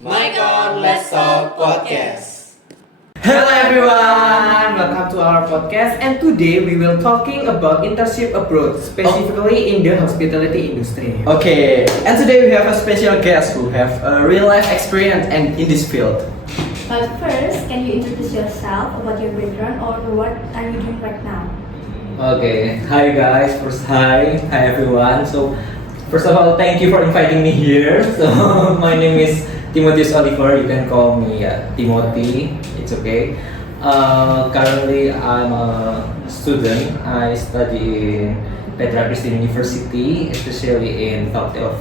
Mic on, let's talk podcast. Hello everyone, welcome to our podcast. And today we will talking about internship abroad, specifically in the hospitality industry. Okay, and today we have a special guest who have a real life experience and in this field. But first, can you introduce yourself about your background or what are you doing right now? Okay, hi guys. Hi everyone. So, first of all, thank you for inviting me here. So, my name is Timotheus Oliver. You can call me Timothy. It's okay. Currently, I'm a student. I study in Petra Christian University, especially in Faculty of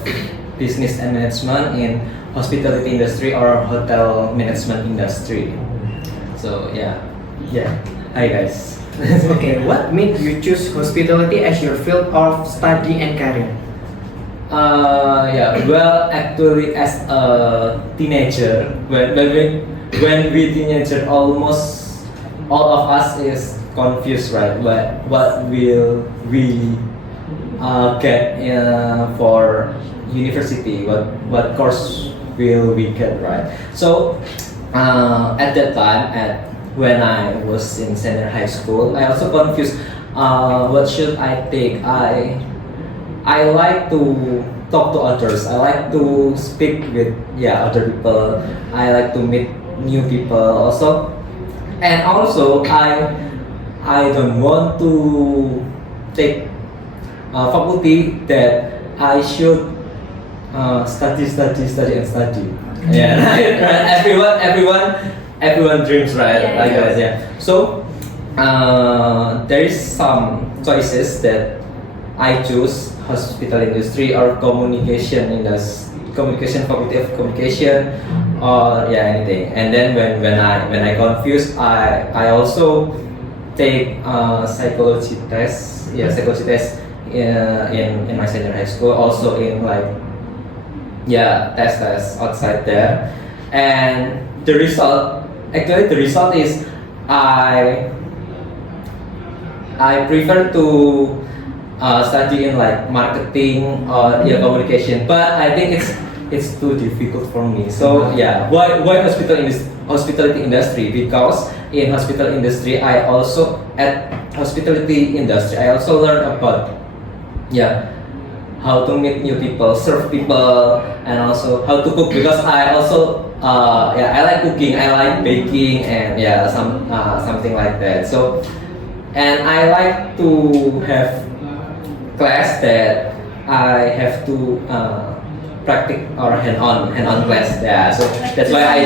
Business and Management in hospitality industry or hotel management industry. So yeah. Hi guys. Okay, what made you choose hospitality as your field of study and career? Well, actually, as a teenager, when we teenager, almost all of us is confused, right? What will we get for university? What course will we get, right? So, at that time, when I was in senior high school, I also confused. What should I take? I like to talk to others. I like to speak with other people. I like to meet new people also, and also I don't want to take a faculty that I should study. Yeah, right. Everyone dreams, right? Yeah, Like yeah. that, yeah. So there is some choices that I choose hospital industry or communication faculty of communication or anything. And then when I confused, I also take psychology test in my senior high school, also in test outside there. And the result is I prefer to study in marketing or communication, but I think it's too difficult for me. So why hospitality industry? Because in hospital industry, I also learn about how to meet new people, serve people, and also how to cook. Because I also I like cooking, I like baking, and something like that. So, and I like to have class that I have to practice or hand-on class. Yeah, so that's why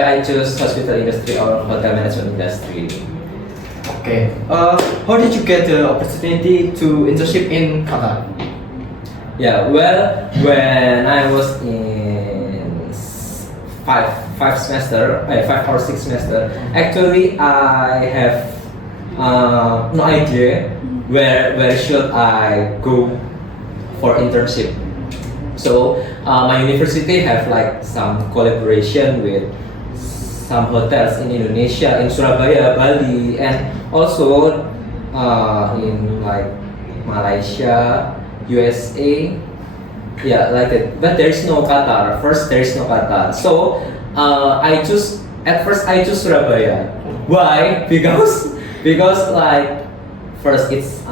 I choose hospital industry or hotel management industry. Okay, how did you get the opportunity to internship in Qatar? Yeah, well, when I was in five or six semester, actually I have no idea where should I go for internship. So my university have some collaboration with some hotels in Indonesia, in Surabaya, Bali, and also in Malaysia, USA, like that. But there is no Qatar. First, there is no Qatar. So I choose Surabaya. Why? Because first it's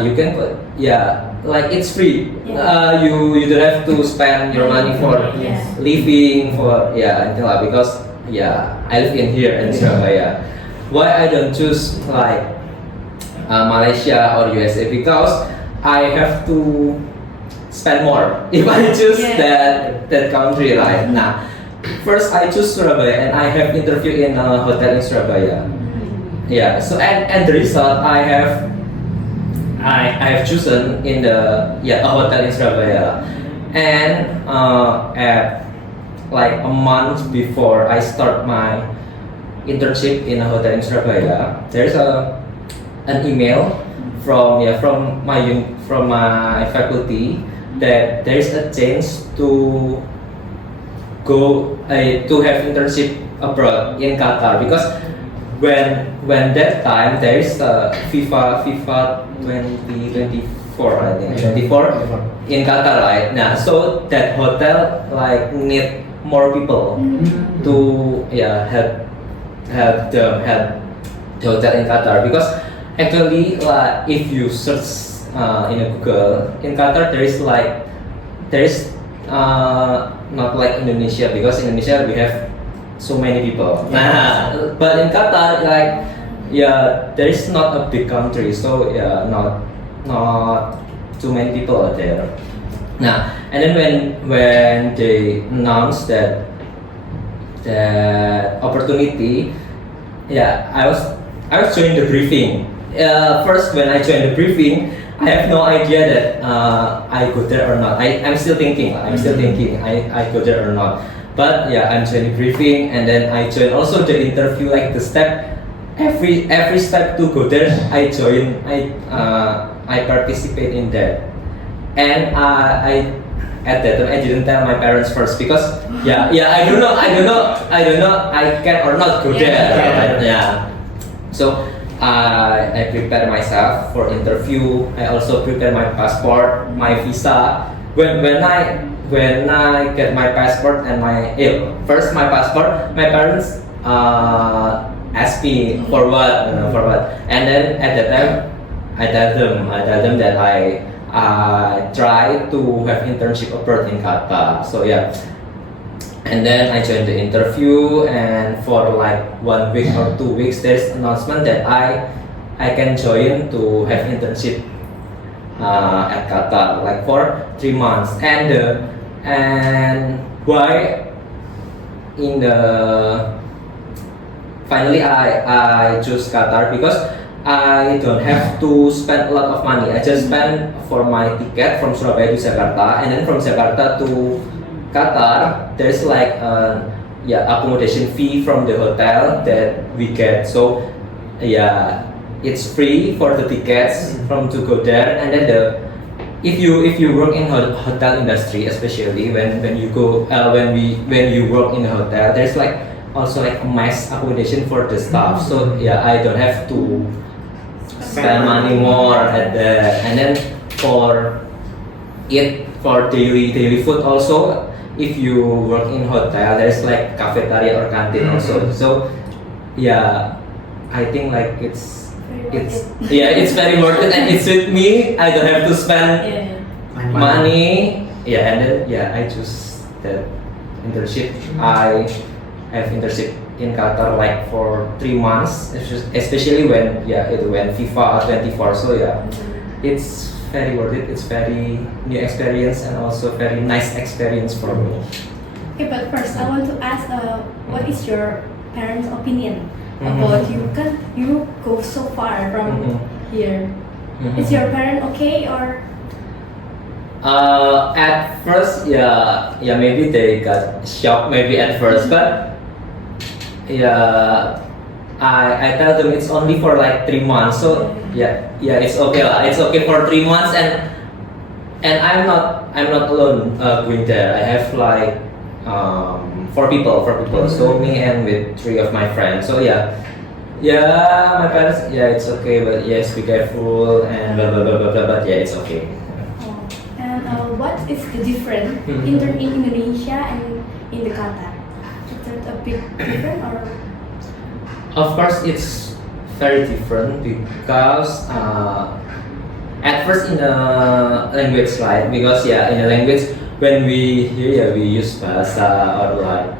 you can put it's free. Yeah. You don't have to spend your money for Yes. living for until because I live in here in Surabaya. Why I don't choose Malaysia or USA? Because I have to spend more if I choose that country, right? Now, first I choose Surabaya and I have interview in a hotel in Surabaya. Yeah. So and the result I have chosen in a hotel in Surabaya, and at a month before I start my internship in a hotel in Surabaya, there's an email from my faculty that there is a chance to go to have internship abroad in Qatar, because when that time there is FIFA 2024 24, I think 24 in Qatar, right? Now, so that hotel like need more people to help the hotel in Qatar, because actually if you search in a Google in Qatar there is not like Indonesia, because in Indonesia we have so many people. Nah, but in Qatar like there is not a big country, so not too many people are there. Now, and then when they announced that opportunity, I was joining the briefing. First, when I joined the briefing, I have no idea that I go there or not. I'm still thinking. I go there or not. But I'm joining briefing, and then I join also the interview, like the step. Every step to go there, I join. I participate in that, and I at that time I didn't tell my parents first, because I don't know I can or not go there. So I prepare myself for interview. I also prepare my passport, my visa. When I get my passport and my passport, my parents ask me for what, and then at that time I tell them that I try to have internship abroad in Qatar. So and then I joined the interview, and for like 1 week or 2 weeks there's announcement that I can join to have internship at Qatar, like for 3 months. And why finally I choose Qatar, because I don't have to spend a lot of money. I just spend for my ticket from Surabaya to Jakarta, and then from Jakarta to Qatar there's like accommodation fee from the hotel that we get. So it's free for the tickets from to go there. And then if you work in hotel industry, especially when you go when you work in a hotel, there's like also like a mess accommodation for the staff. So I don't have to spend money more at that. And then for daily food also, if you work in hotel, there's like cafeteria or canteen also. So I think like it's very worth it, and it's with me. I don't have to spend money. And then I choose that internship. I have internship in Qatar like for 3 months, especially when FIFA 24. So it's very worth it. It's very new experience, and also very nice experience for me. Okay, but first I want to ask, what is your parents' opinion about you? Because you go so far from here. Is your parent okay, or? At first, maybe they got shocked maybe at first, but I tell them it's only for like 3 months. So it's okay lah. It's okay for 3 months, and I'm not alone going there. I have like 4 people. So me and with 3 of my friends. So my parents, it's okay, but yes, be careful and blah blah blah blah blah. But it's okay. And what is the difference in Indonesia and in the Qatar? Is it a big difference, or? Of course, it's very different, because at first in the language, right? Because in the language, when we hear we use bahasa, or like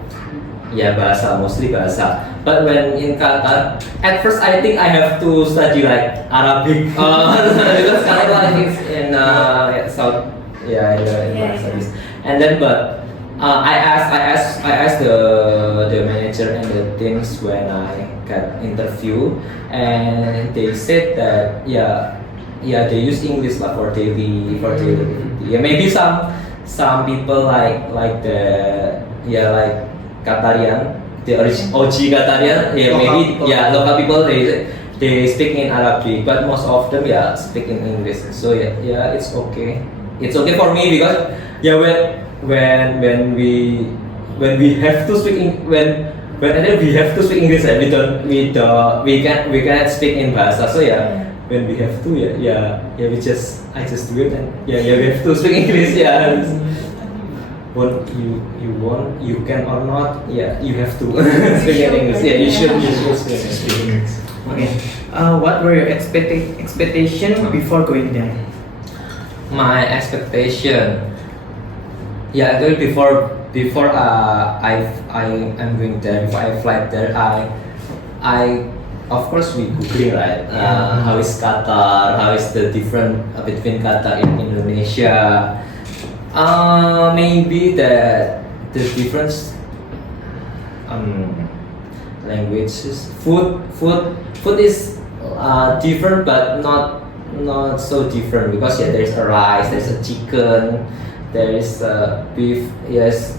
bahasa, mostly bahasa. But when in Qatar, at first I think I have to study like Arabic, because Qatar is in South, in my studies. And then I asked the manager and the teams when I got interview, and they said that they use English lah for daily. Maybe some people like the like Qatarian, the OG Qatarian, maybe local people they speak in Arabic, but most of them speak in English. So it's okay. It's okay for me, because when we have to speak we have to speak English, we cannot speak in bahasa. So when we have to, I just do it, and we have to speak English, want you can or not, you have to speak in English, you should speak English. Okay. What were your expectation before going there? My expectation, actually before I'm going there, before I fly there, I of course we googling, right, how is Qatar, how is the different between Qatar and Indonesia. Maybe the difference, languages, food is different, but not so different, because there's a rice, there's a chicken, there is beef. Yes,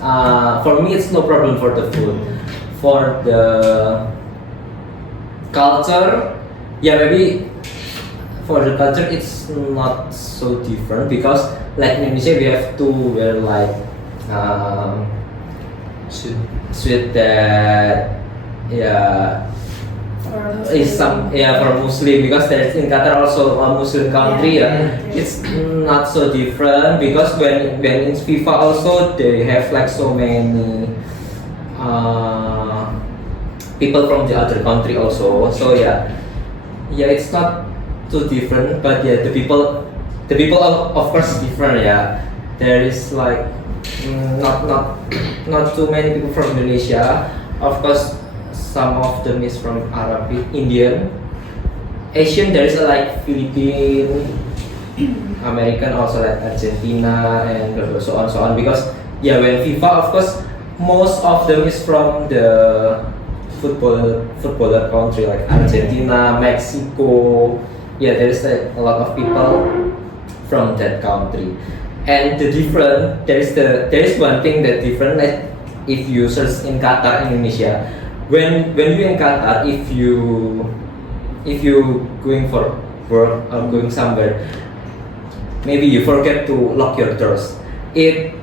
for me it's no problem for the food. For the culture, maybe for the culture it's not so different, because like in Indonesia we have to wear like suit that is for Muslim, because there's in Qatar also a Muslim country. It's not so different, because when in FIFA also they have like so many people from the other country also. So it's not too different, but the people of course different. There is like not too many people from Indonesia. Of course, some of them is from Arabic, Indian, Asian. There is like Philippine, American, also like Argentina, and so on. Because when FIFA, of course, most of them is from the footballer country like Argentina, Mexico. There is a lot of people from that country. And the different, there is one thing that different, like if you search in Qatar, Indonesia, when you in Qatar, if you going for work or going somewhere, maybe you forget to lock your doors, it's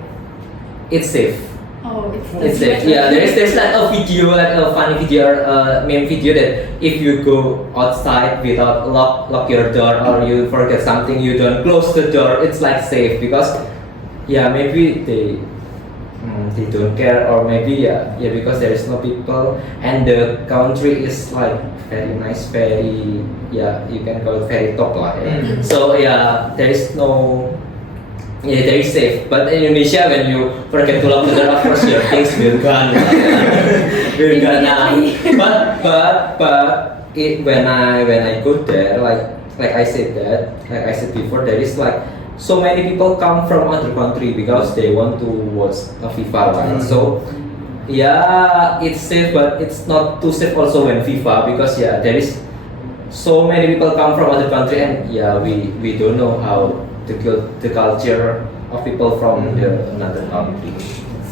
safe. Oh, It's safe. There's like a video, like a funny video, meme video, that if you go outside without lock your door, or you forget something, you don't close the door, it's like safe, because maybe they don't care, or maybe because there is no people, and the country is like very nice, very you can call it very top lah. So there is no. There is safe, but in Indonesia, when you forget to lock the door, of course your things will gone. But when I go there, like I said before, there is like so many people come from other country, because they want to watch a FIFA, right? So it's safe, but it's not too safe also when FIFA, because there is so many people come from other country, and we don't know how the culture of people from another country.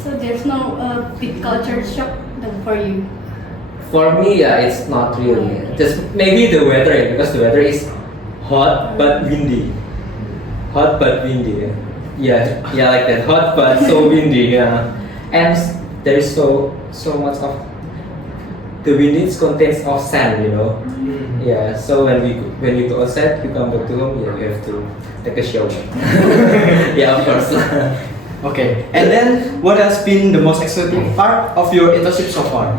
So there's no big culture shock for you. For me, it's not really. Just maybe the weather, because the weather is hot but windy. Hot but windy. Like that. Hot but so windy. And there is so much of the wind. It contains of sand, So when you go outside, you come back to home, you have to take a shower. Of course. Okay. And then, what has been the most exciting part of your internship so far?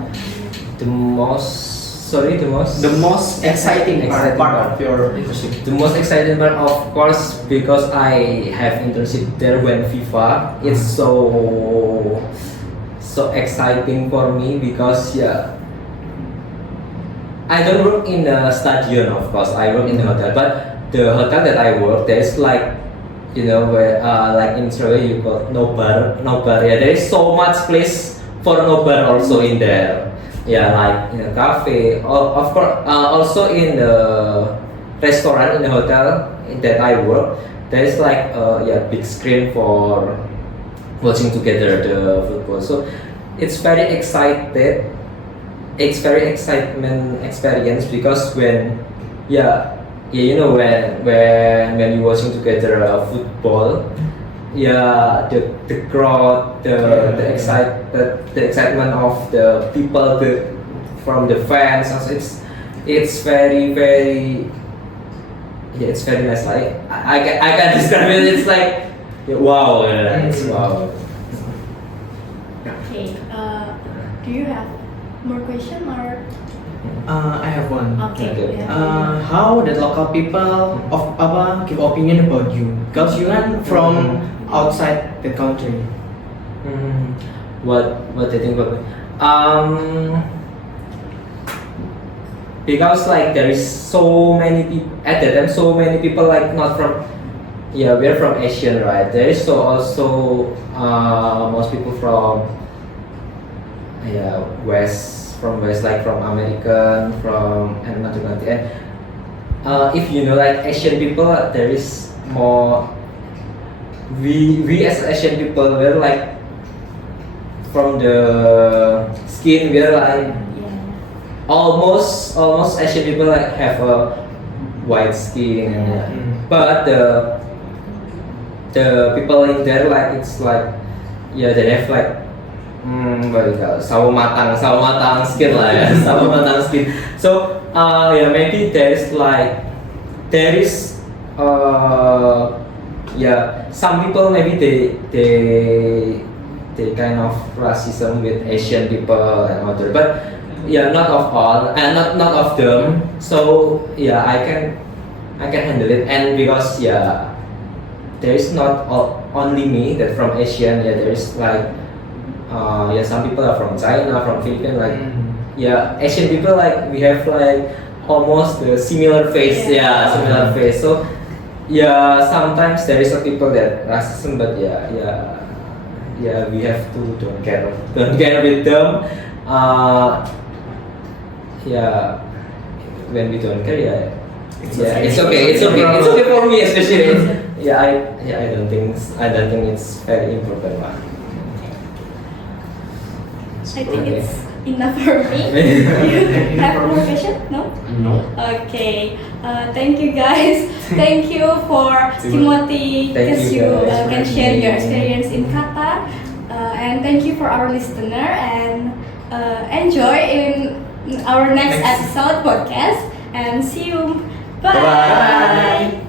The most exciting part of your internship. The most exciting part, of course, because I have internship there when FIFA. It's so exciting for me, because I don't work in a stadium, of course. I work in a hotel, but the hotel that I work, there's like, where like in Australia you got no bar. There is so much place for no bar also in there. Like in a cafe, of course, also in the restaurant in the hotel that I work, there is like big screen for watching together the football. So it's very excited. It's very excitement experience, because when when you watching together football, the crowd, the excitement of the people, from the fans, also it's very yeah, it's very nice. Like I can describe it. It's like wow, it's wow. Okay. Do you have more question or? I have one. Okay. Okay. Yeah. How the local people of apa give opinion about you? Because you are from outside the country. What they think about me? Because like there is so many people at that time, so many people like not from, yeah, we're from Asian, right? There is so also most people from, yeah, from West, like from American, from and macam-macam. And if you know like Asian people, there is more. We as Asian people, we're like from the skin, we're like Yeah. almost Asian people like have a white skin, and but the people in there like it's like, yeah, they have like what is that, sawo matang skin lah ya, sawo matang skin. So yeah, maybe there is yeah, some people maybe they kind of racism with Asian people and other, but yeah, not of all and not of them. So yeah, I can handle it, and because yeah, there is not only me that from Asian. Yeah, there is like yeah, some people are from China, from Philippines, like yeah, Asian people like we have like almost the similar face, yeah, similar face. So yeah, sometimes there is a people that racism, but yeah, we have to don't care with them. Yeah, when we don't care, yeah, it's okay for me especially. I don't think it's very important one. I think it's enough for me. You have more question? No? No. Okay. Thank you guys. Thank you for Timothy, Thank because you, you guys. can share your experience in Qatar. And thank you for our listener, and enjoy in our next episode podcast, and see you. Bye. Bye.